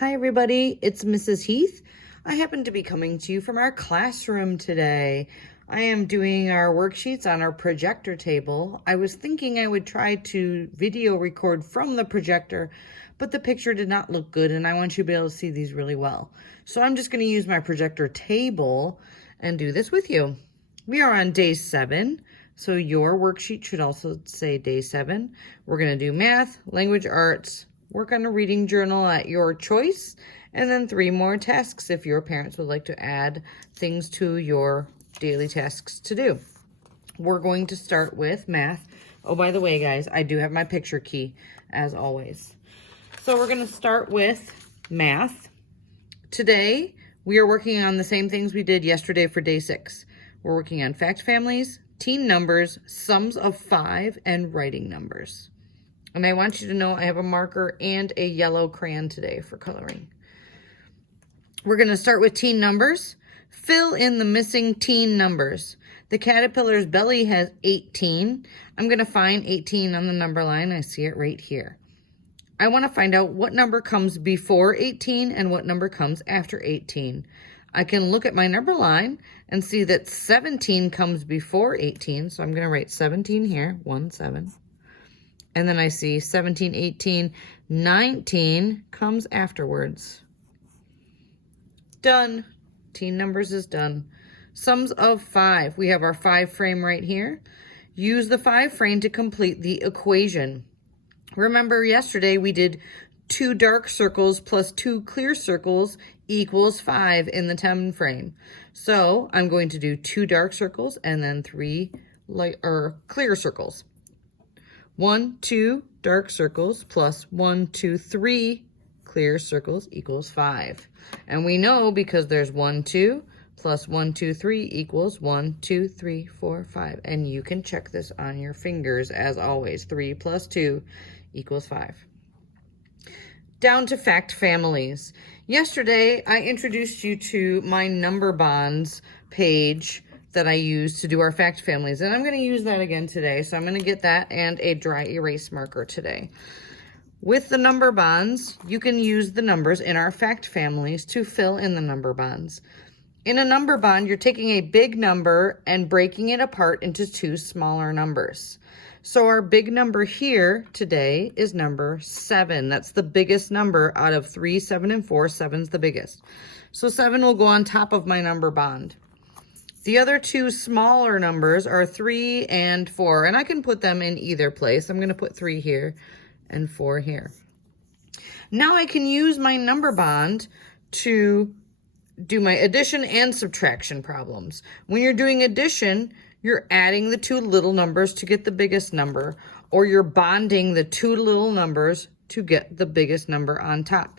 Hi everybody, it's Mrs. Heath. I happen to be coming to you from our classroom today. I am doing our worksheets on our projector table. I was thinking I would try to video record from the projector, but the picture did not look good and I want you to be able to see these really well. So I'm just going to use my projector table and do this with you. We are on day 7. So your worksheet should also say day 7. We're going to do math, language arts, work on a reading journal at your choice, and then 3 more tasks if your parents would like to add things to your daily tasks to do. We're going to start with math. Oh, by the way, guys, I do have my picture key as always. So we're going to start with math. Today, we are working on the same things we did yesterday for day 6. We're working on fact families, teen numbers, sums of 5, and writing numbers. And I want you to know I have a marker and a yellow crayon today for coloring. We're going to start with teen numbers. Fill in the missing teen numbers. The caterpillar's belly has 18. I'm going to find 18 on the number line. I see it right here. I want to find out what number comes before 18 and what number comes after 18. I can look at my number line and see that 17 comes before 18. So I'm going to write 17 here, 1, 7. And then I see 17, 18, 19 comes afterwards. Done. Teen numbers is done. Sums of 5. We have our 5 frame right here. Use the 5 frame to complete the equation. Remember yesterday we did 2 dark circles plus 2 clear circles equals 5 in the 10 frame. So I'm going to do 2 dark circles and then 3 clear circles. 1, 2 dark circles plus 1, 2, 3 clear circles equals 5. And we know because there's 1, 2 plus 1, 2, 3 equals 1, 2, 3, 4, 5. And you can check this on your fingers as always. 3 plus 2 equals 5. Down to fact families. Yesterday, I introduced you to my number bonds page that I use to do our fact families. And I'm going to use that again today. So I'm going to get that and a dry erase marker today. With the number bonds, you can use the numbers in our fact families to fill in the number bonds. In a number bond, you're taking a big number and breaking it apart into 2 smaller numbers. So our big number here today is number 7. That's the biggest number out of 3, 7, and 4. 7's the biggest. So 7 will go on top of my number bond. The other 2 smaller numbers are 3 and 4, and I can put them in either place. I'm going to put 3 here and 4 here. Now I can use my number bond to do my addition and subtraction problems. When you're doing addition, you're adding the 2 little numbers to get the biggest number, or you're bonding the 2 little numbers to get the biggest number on top.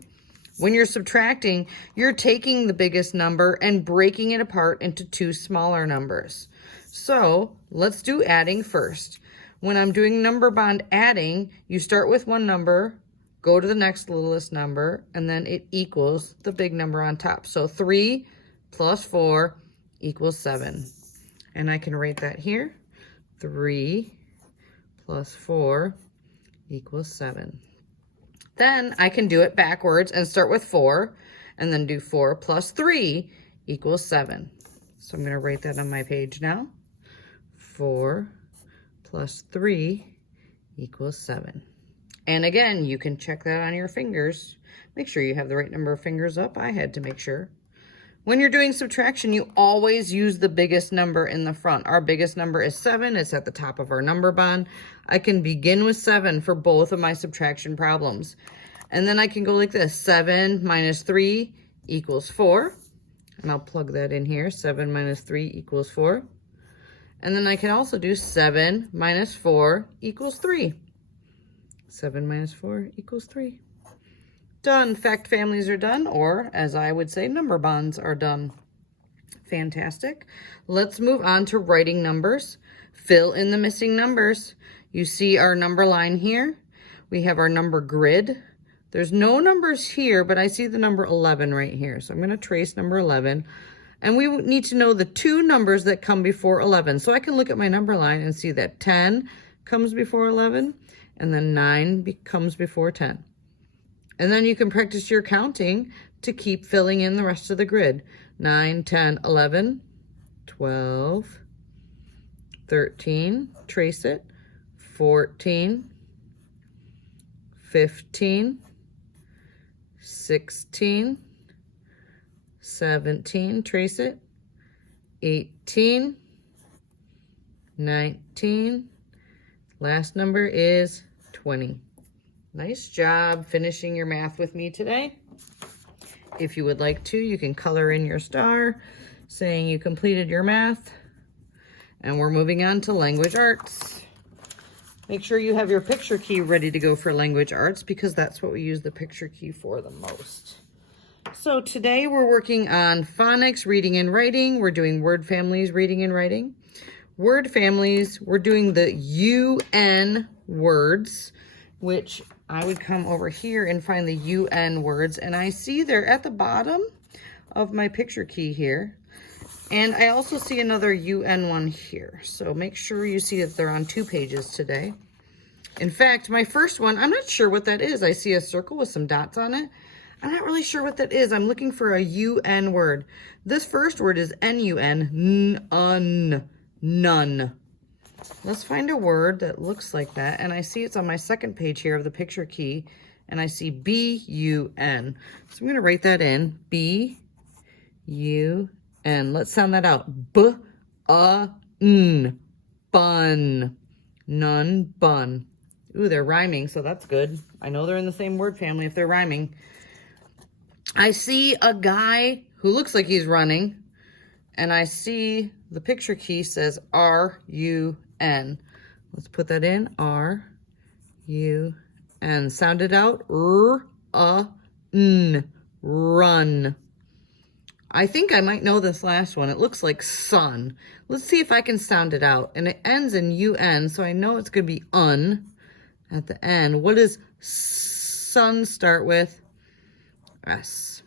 When you're subtracting, you're taking the biggest number and breaking it apart into 2 smaller numbers. So let's do adding first. When I'm doing number bond adding, you start with one number, go to the next littlest number, and then it equals the big number on top. So 3 plus 4 equals 7. And I can write that here. 3 plus 4 equals 7. Then I can do it backwards and start with 4 and then do 4 plus 3 equals 7. So I'm going to write that on my page now. 4 plus 3 equals 7. And again, you can check that on your fingers. Make sure you have the right number of fingers up. I had to make sure. When you're doing subtraction, you always use the biggest number in the front. Our biggest number is 7. It's at the top of our number bond. I can begin with 7 for both of my subtraction problems. And then I can go like this. 7 minus 3 equals 4. And I'll plug that in here. 7 minus 3 equals 4. And then I can also do 7 minus 4 equals 3. 7 minus 4 equals 3. Done. Fact families are done, or as I would say, number bonds are done. Fantastic. Let's move on to writing numbers. Fill in the missing numbers. You see our number line here. We have our number grid. There's no numbers here, but I see the number 11 right here. So I'm going to trace number 11. And we need to know the 2 numbers that come before 11. So I can look at my number line and see that 10 comes before 11, and then 9 comes before 10. And then you can practice your counting to keep filling in the rest of the grid. 9, 10, 11, 12, 13, trace it, 14, 15, 16, 17, trace it, 18, 19, last number is 20. Nice job finishing your math with me today. If you would like to, you can color in your star saying you completed your math. And we're moving on to language arts. Make sure you have your picture key ready to go for language arts because that's what we use the picture key for the most. So today we're working on phonics, reading and writing. We're doing word families, reading and writing. Word families, we're doing the UN words, which I would come over here and find the UN words. And I see they're at the bottom of my picture key here. And I also see another UN one here. So make sure you see that they're on 2 pages today. In fact, my first one, I'm not sure what that is. I see a circle with some dots on it. I'm not really sure what that is. I'm looking for a UN word. This first word is N-U-N, none. Let's find a word that looks like that. And I see it's on my second page here of the picture key. And I see B-U-N. So I'm going to write that in. B-U-N. Let's sound that out. B-A-N. Bun. None, bun. Ooh, they're rhyming, so that's good. I know they're in the same word family if they're rhyming. I see a guy who looks like he's running. And I see the picture key says R-U-N. Let's put that in. R-U-N. Sound it out. R-A-N. Run. I think I might know this last one. It looks like sun. Let's see if I can sound it out. And it ends in UN, so I know it's going to be un at the end. What does sun start with? S.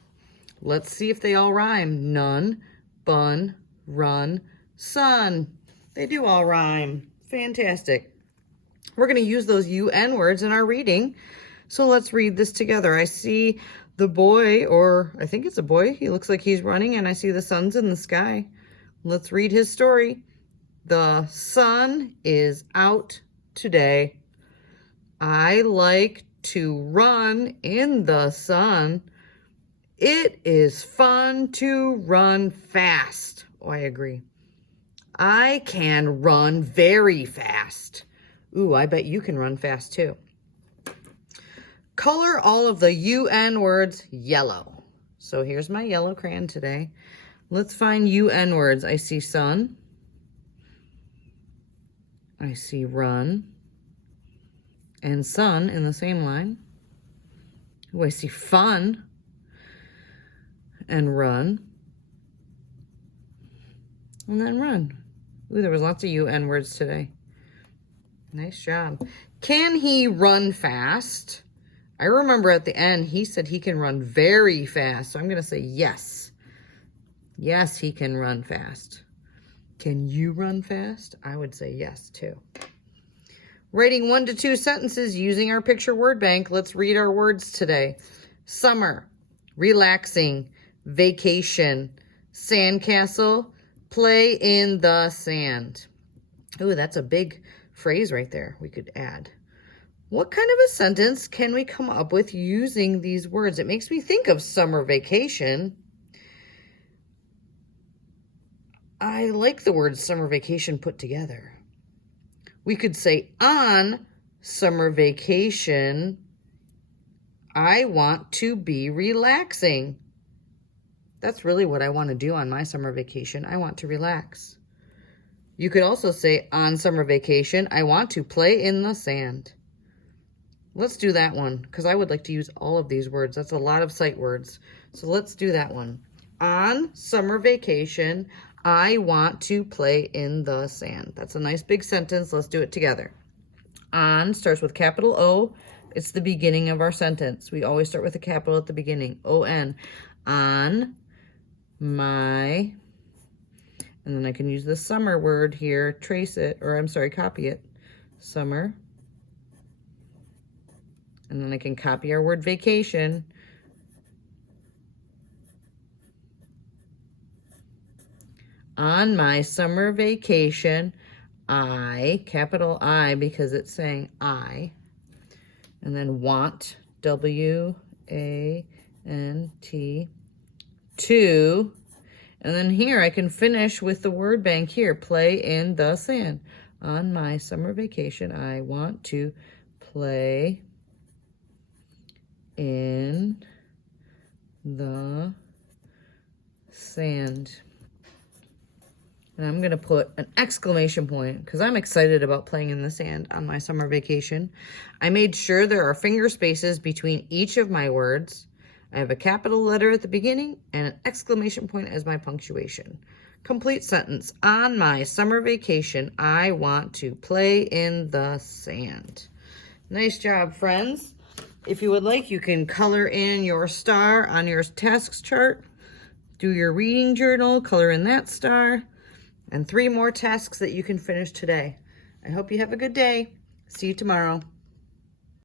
Let's see if they all rhyme. None, bun, run, sun. They do all rhyme. Fantastic. We're going to use those UN words in our reading. So let's read this together. I see the boy, or I think it's a boy. He looks like he's running, and I see the sun's in the sky. Let's read his story. The sun is out today. I like to run in the sun. It is fun to run fast. Oh, I agree. I can run very fast. Ooh, I bet you can run fast too. Color all of the UN words yellow. So here's my yellow crayon today. Let's find UN words. I see sun. I see run. And sun in the same line. Ooh, I see fun. And run. And then run. Ooh, there was lots of UN words today. Nice job. Can he run fast? I remember at the end, he said he can run very fast. So I'm going to say yes. Yes, he can run fast. Can you run fast? I would say yes, too. Writing 1 to 2 sentences using our picture word bank. Let's read our words today. Summer, relaxing, vacation, sandcastle, play in the sand. Ooh, that's a big phrase right there we could add. What kind of a sentence can we come up with using these words? It makes me think of summer vacation. I like the word summer vacation put together. We could say on summer vacation, I want to be relaxing. That's really what I want to do on my summer vacation. I want to relax. You could also say on summer vacation, I want to play in the sand. Let's do that one because I would like to use all of these words. That's a lot of sight words. So let's do that one. On summer vacation, I want to play in the sand. That's a nice big sentence. Let's do it together. On starts with capital O. It's the beginning of our sentence. We always start with a capital at the beginning. O-N. On my, and then I can use the summer word here, trace it, or I'm sorry, copy it. Summer And then I can copy our word vacation. On my summer vacation, I, capital I because it's saying I, and then want, W-A-N-T, to, and then here I can finish with the word bank here, play in the sand. On my summer vacation, I want to play in the sand. And I'm going to put an exclamation point because I'm excited about playing in the sand on my summer vacation. I made sure there are finger spaces between each of my words. I have a capital letter at the beginning and an exclamation point as my punctuation. Complete sentence. On my summer vacation, I want to play in the sand. Nice job, friends. If you would like, you can color in your star on your tasks chart. Do your reading journal, color in that star. And 3 more tasks that you can finish today. I hope you have a good day. See you tomorrow.